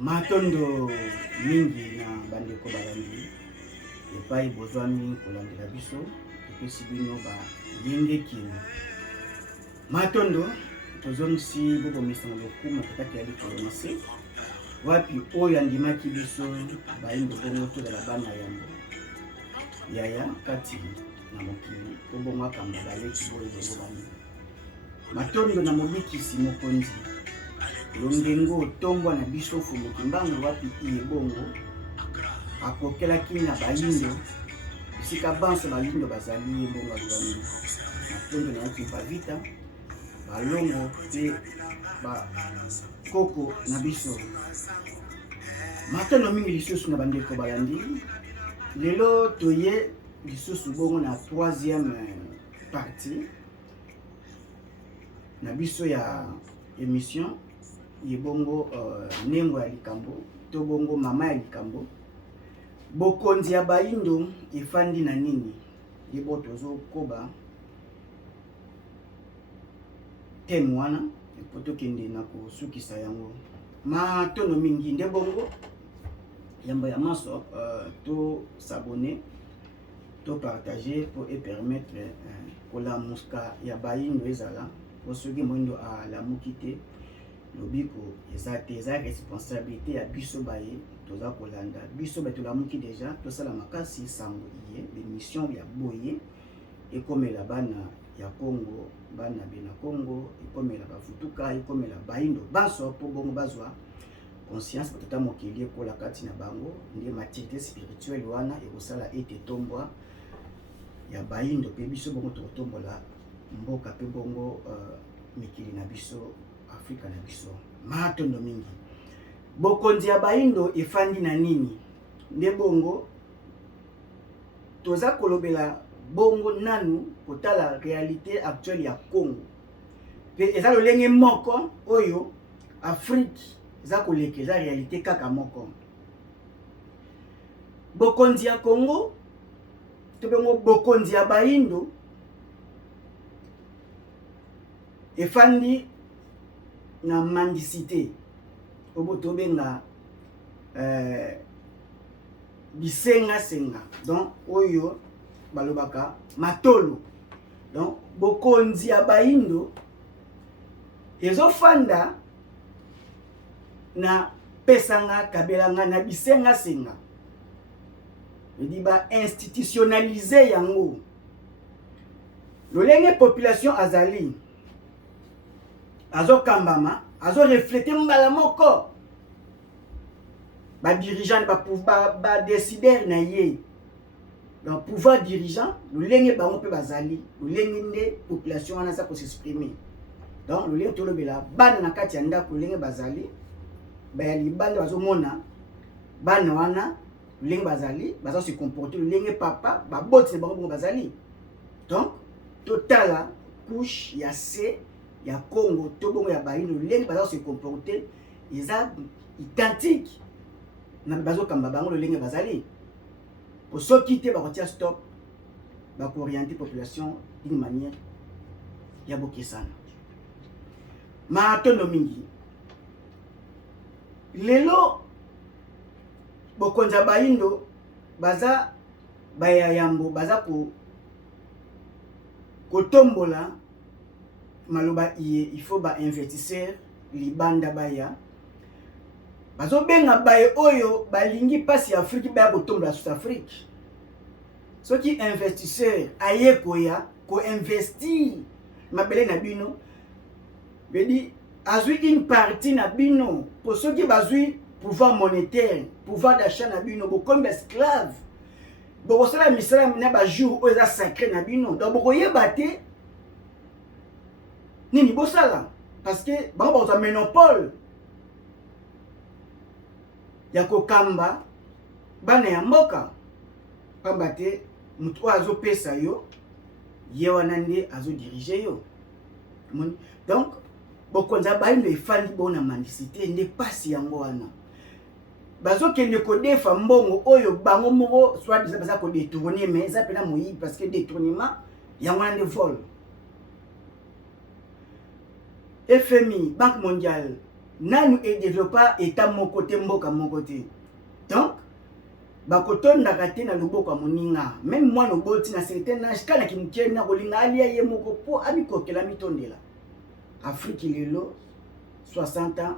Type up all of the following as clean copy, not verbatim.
Matondo mingi na bandeko balandi epai bozwami kolandela biso epesi bino bayengekino. Matondo tozongisi bobomisanga lokuma tokati ya likolo na se wapi oyo andimaki biso bayindo bongo tozala bana yango yaya kati na mokili tobongo akamba baleki boyo bongo bani matondo na mobikisi mokonzi longengo otombwa na biso fumuki mbango wapi iye bongo akokelaki na bayindo esika banso bayindo bazali ye bongo azwami matondo na yaki bavita balongo mpe bakoko na biso matondo mingi lisusu na bandeko balandi lelo toye lisusu bongo na 3e partie na biso ya émission ye bongo nengo ya likambo to bongo mama ya likambo bokonzi ya bayindo efandi na nini yebo tozokoba teme wana po tokende na kosukisa yango matondo mingi nde bongo yamba ya maso to s'abonner to partager pour permettre kolamuska ya bayindo ezala po soki moyindo alamuki te lobiko eza responsabilité ya biso baye toza kolanda biso baye tolamuki deja tosala makasi sango iye bemission ya boye ekomela bana ya Congo bana bena Congo ekomela bafutuka ekomela bayindo banso po bongo bazwa conscience batata mokili ekola kati na bango nde maturité spirituelle wana ekosala ete tombwa ya bayindo pe biso bongo tokotombola mboka pe bongo mikili na biso Afrika na biso matondo mingi bokonzi ya bayindo efandi na nini nde bongo toza kolobela bongo nanu kotala réalité actuelle ya Congo pe eza lolenge moko oyo Afrique eza koleka eza réalité kaka moko bokonzi ya Congo to bongo bokonzi ya bayindo efandi na mendicité obo tobenga bisenga donc oyo balobaka matolo donc bokonzi ya bayindo ezofanda na pesanga kabelanga na bisenga edi ba institutionnaliser yango lolenge population azali azo kambama azo refléter mbala moko ba dirigeant ba décideur na ye donc pouvoir dirigeant lolenge bango pe bazali lolenge nde population wana sa ko s'exprimer donc lolenge tolobela bana na kati ya ndako lolenge bazali ba ya libanda bazomona bana wana lolenge bazali baza se comporter lolenge papa ba boti bango bongo bazali donc totala couche ya C ya Congo to bongo ya bayindo lolenge baza se comporter eza identique na bazo kamba bango lolenge bazali pour ceux qui te bakotia stop bako orienter population d'une manière ya bokesana matondo mingi lelo bokonza bayindo baza baya yambo baza kotombola maloba iye il faut ba investisseur libanda baya bazo benga baye oyo balingi pasi Afrique baya botombola South Afrique soki investisseur aye koya ko investir mabele na bino bedi azui une partie na bino pour soki bazui pouvoir monétaire pouvoir d'achat na bino bokombe esclave bokosala misala na ba jour oyo eza sacré na bino donc bokoyeba te nini bosala parce que bango bakozwa monopole ya kokamba bana ya mboka pamba te mutu oyo azopesa yo ye wana nde azodirige yo donc bokonza bayindo efandi bona mendicité nde pasi yango wana bazokende kodefa mbongo oyo bango moko soit baza kodetourner mais eza pena moyibi parce que détournement yango wana nde vol FMI, Banque mondiale, nanu et développa état mon côté mboka mon côté. Donc bakotondaka te na loboko ya moninga. Même moi no boti na certain âge kana kimukie na kolinga alia ye moko po amikokela mitondela. Afrique lelo 60 ans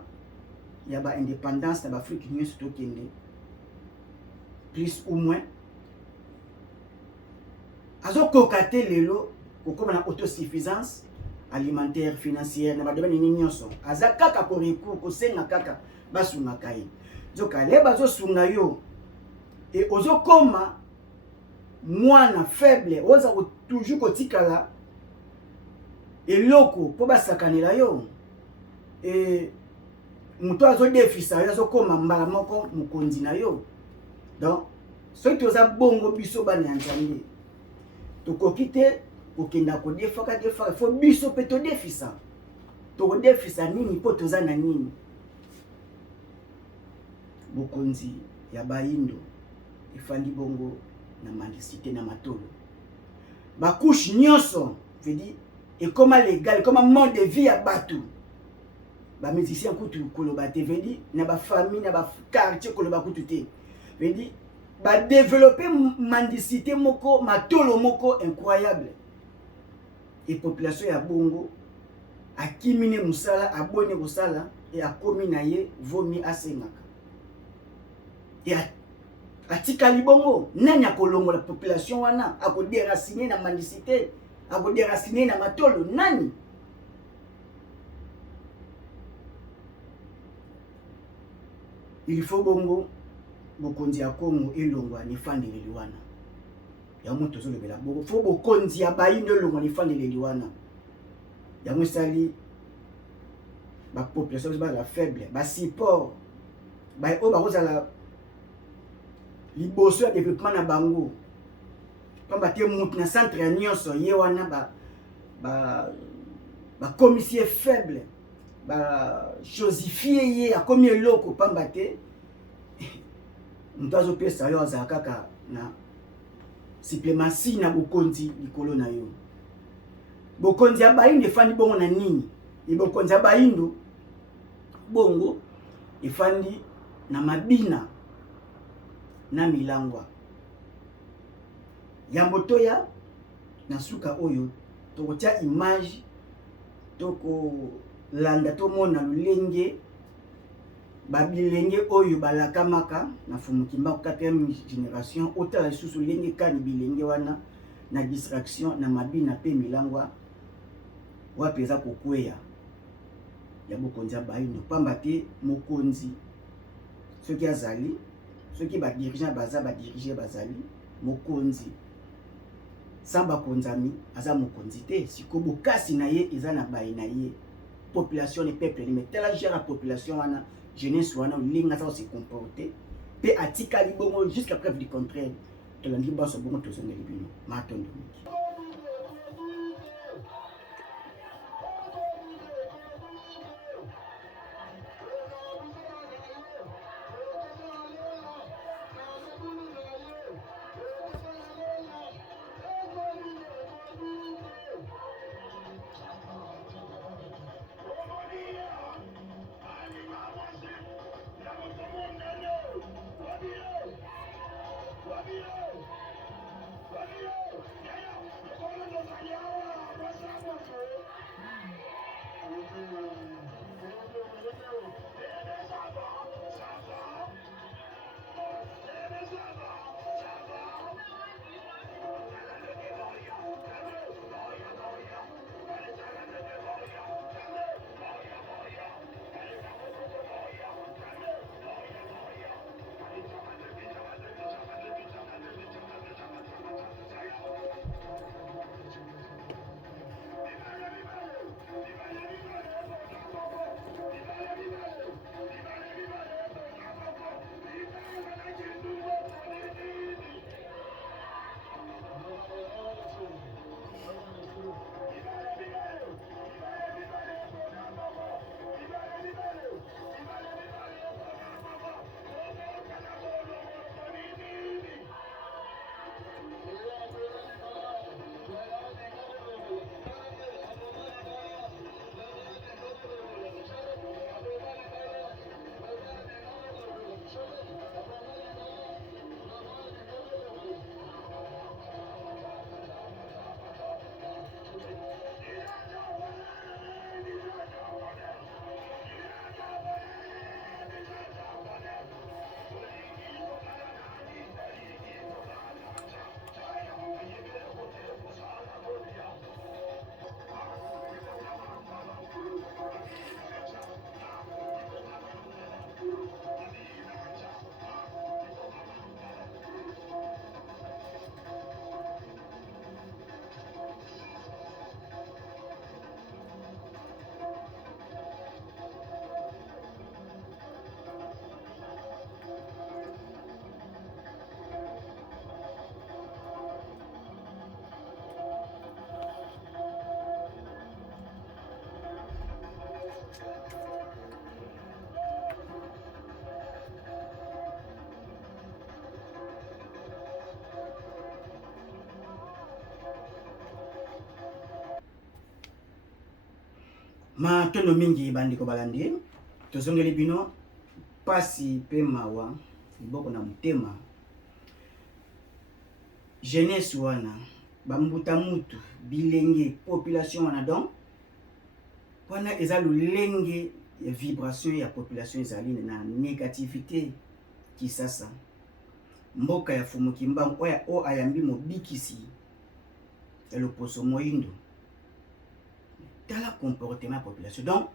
ya ba indépendance na ba Afrique nyonso tokende. Plus ou moins azokoka te lelo kokoma na autosuffisance alimentaire, financière, na badeba nini nyonso. Aza kaka koreku kosenga kaka basunga kai. Zoka le bazo sunga yo et ozo koma mwana faible, oza toujours kotikala eloko po basakanela yo. Et muto azo defisa yo azo koma mbala moko mukonzi na yo. Donc soki toza bongo biso bana ya Nzambe tokoki te kokenda kodefaka defaka fo biso pe todefisa tokodefisa nini po toza na nini. Bokonzi ya bayindo efandi bongo na mendicité na matolo bakouche nyonso veut dire ekoma légal ekoma mode de vie ya bato bamusicien kutu koloba te veut dire na bafamille na baquartier koloba kutu te veut dire badévelopper mendicité moko matolo moko incroyable. Et population ya bongo akimine musala abone kosala et akomi na ye vomi asengaka et atikali bongo nani akolongola population wana akodéraciner na mendicité akodéraciner na matolo nani. Il faut bongo bokonzi ya Kongo elongwa ni fandeleli wana ya moto zolobela bongo fo bokonzi ya bayindo elongwa ni fandeleli wana ya mosali ba population ba la faible ba support ba o ba kozala liboso ya développement na bango pamba te mutu na centre ya nyonso ye wana ba commissaire faible ba chosifier ye akomi eloko pamba te mutu azopesa yo azala kaka na suprématie na bokonzi likolo na yo. Bokonzi ya bayindo efandi bongo na nini? E bokonzi ya bayindo bongo efandi na mabina na milangwa. Yambo toya na suka oyo tokotia image toko landa to mona lulenge babilenge oyo balakamaka na fumukimba 4e génération otala lisusu lenge kani bilenge wana na distraction na mabina pe milangwa wapeza kokweya ya bokonzi ya bayindo pamba te mokonzi soki azali soki ba dirigeant baza ba diriger bazali mokonzi samba konzami aza mokonzi te siko bokasi na ye eza na bayi na ye population le peuple mais tela gère la population wana jeunesse wana linga ça se comporter pe atika libongo jusqu'à preuve du contraire to la liba so bongo to songa libino matondo. ma tono mingi bandiko balandi tozongeli bino pasi pe mawa iboko na mutema jeunesse wana bambuta mutu bilenge population wana donc wana eza lolenge ya vibration ya population ezali na négativité kisasa mboka ya Fumuki Mbangu oya o ayambi mobikisi ya loposo moindo tala comportement ya population donc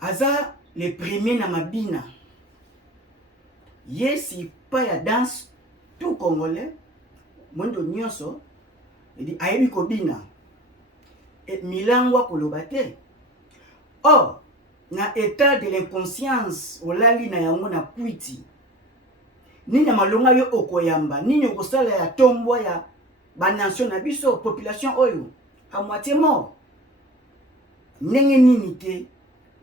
aza le premier na mabina yesi pa ya danse tout congolais mondo nyonso edi ayebi kobina et milangwa koloba te or na état de l'inconscience olali na yango na kwiti nini malonga yo okoyamba nini okosala ya tombwa ya banation na biso population oyo à moitié mort ndenge nini te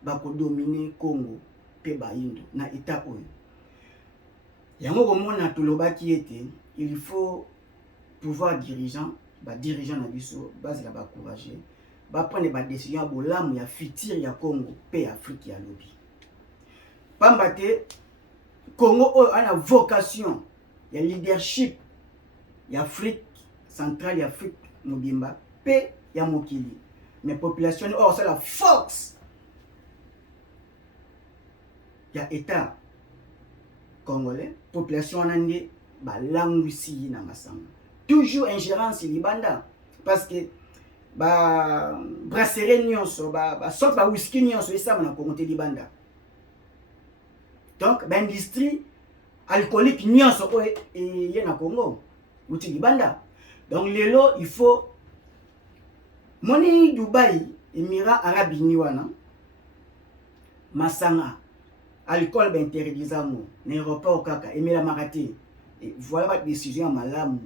bakodomine Congo pe baindo na état oyo yango komona tolobaki ete il faut pouvoir dirigeant dirigeant na biso bazela bacourager prendre ba décision ya bolamu ya futur ya Congo pe Afrique ya lobi pamba te Congo oyo ana vocation ya leadership ya Afrique centrale ya Afrique mobimba pe ya mokili mais population oyo c'est la force ya état congolais population wana nde balangwisi na masanga toujours ingérence libanda parce que ba brasserie nyonso ba sorte ba whisky nyonso esama na Congo te libanda donc ba industrie alcoolique nyonso oyo ye na Congo uti libanda donc lelo il faut moni Dubaï Émirats Arabes Unis wana masanga alcool ba interdisamo na aéroport kaka emela makate et voilà ba décision malamu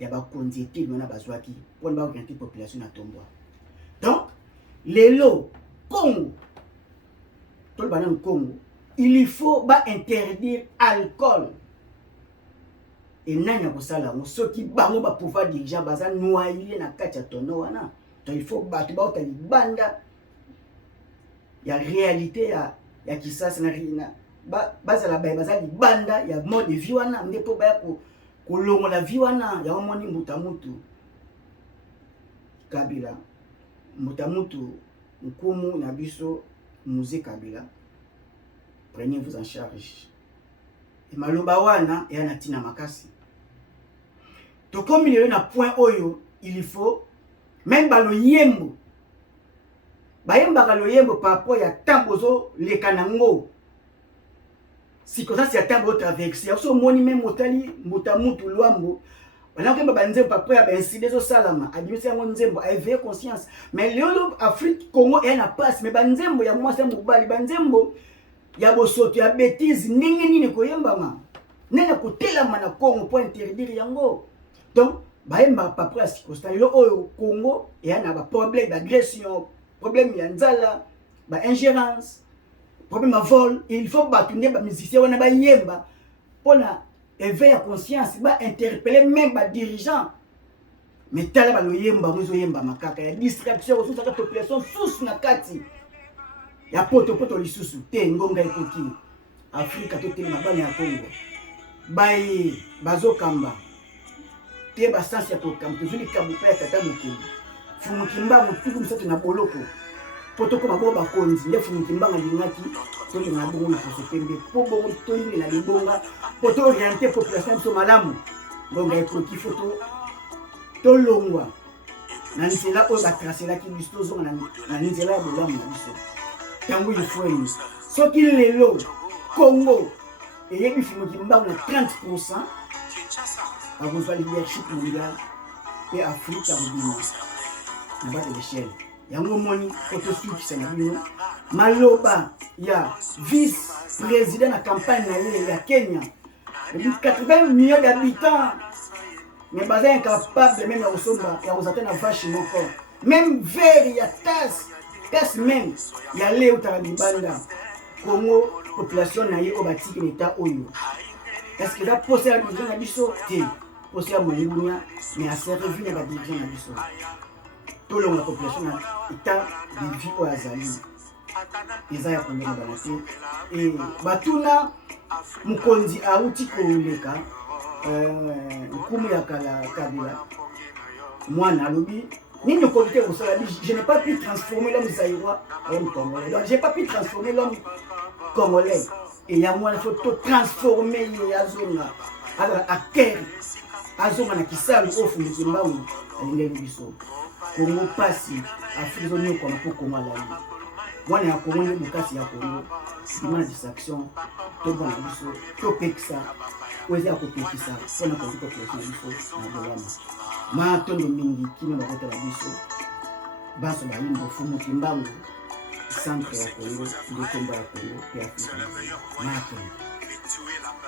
ya ba konzete na bazwaki pour ba orienter population na tomboa donc lelo Congo tout le Congo il faut ba interdire alcool et nanya kosala ngo soki bango ba pouvoir dirigeant baza noyé na kati ya tono wana donc il faut ba tuba otali banda ya réalité ya kisasa na bazala baza libanda ya mode de vie wana ndepo ba kolongo la vie wana ya omoni mbuta mutu Kabila mbuta mutu nkumu na biso musée Kabila prenez-vous en charge et maloba wana ya na tina makasi to comme il est na point oyo il faut même balo yembo bayemba lo yembo par rapport ya tambozo le kanango si comme ça c'est tambo traverser so moni même motali mutamutu lwambo bana kemba banze par rapport ya incident so salama adimisi yango nzembo a éveiller conscience mais lelo Afrique Congo est na passe mais banzembo ya mwasa mubali banzembo ya bosoto ya bêtise ndenge nini koyembama nene kotelama na Congo pour interdire yango donc bayemba par rapport à circonstance lelo oyo Congo et na ba problème d'agression problème ya nzala ba ingérence problème à vol il faut battre ba musiciens wana ba yemba pona éveil à conscience ba interpeller même ba dirigeant mais tala ba lo yemba mozo yemba makaka ya distraction au sous la population sous na kati ya poto lisusu te ngonga ekoki Afrika to te mabana ya Congo baye bazokamba te ba sens ya kokamba tuzuli kabupa ya tata mokili Fumuki Mbangu tuku msatu na boloko poto ko mabo bakonzi nde Fumuki Mbangu lingaki to na bongo na sopembe po bongo to yingi na libonga poto orienter population so malamu ngonga ekoki photo to longwa na nzela oyo batracela ki biso zo na nzela ya bolamu na biso tango il faut ni soki lelo Congo eyebi Fumuki Mbangu na 30% a reçoit leadership mondial et Afrique à Rubino na bas de l'échelle yango moni photoshoot na bino maloba ya vice président na campagne na ye ya Kenya 80 millions d'habitants mais baza incapable même ya kosomba ya kozata na vache moko même verre ya tasse même ya leo tarabibanda Congo population na ye obatiki l'état oyo est-ce que la posé à dirigeant na biso te posé à mongunya mais à servir na ba dirigeant na biso tolonga la population na état de vie au azali eza ya kondima bana te et batuna mokonzi auti koleka nkumu ya kala Kabila mwana alobi nini okoki te kosala bi je n'ai pas pu transformer l'homme zaïrois en homme congolais donc j'ai pas pu transformer l'homme congolais et ya mwana faut to transformer ye azonga à terre azonga na kisalo ofundiki mbangu alingeli biso Kongo pasi Afrique zoni ko na poko mala mwana ya Kongo ni bukasi ya Kongo mwana distraction to bana biso to peksa wezi ya kopekisa pona ko ko biso na bolama ma tondo mingi kino ba kota biso baso ba limbo fumu kimbangu centre ya Kongo de Kongo ya Kongo ya Afrique na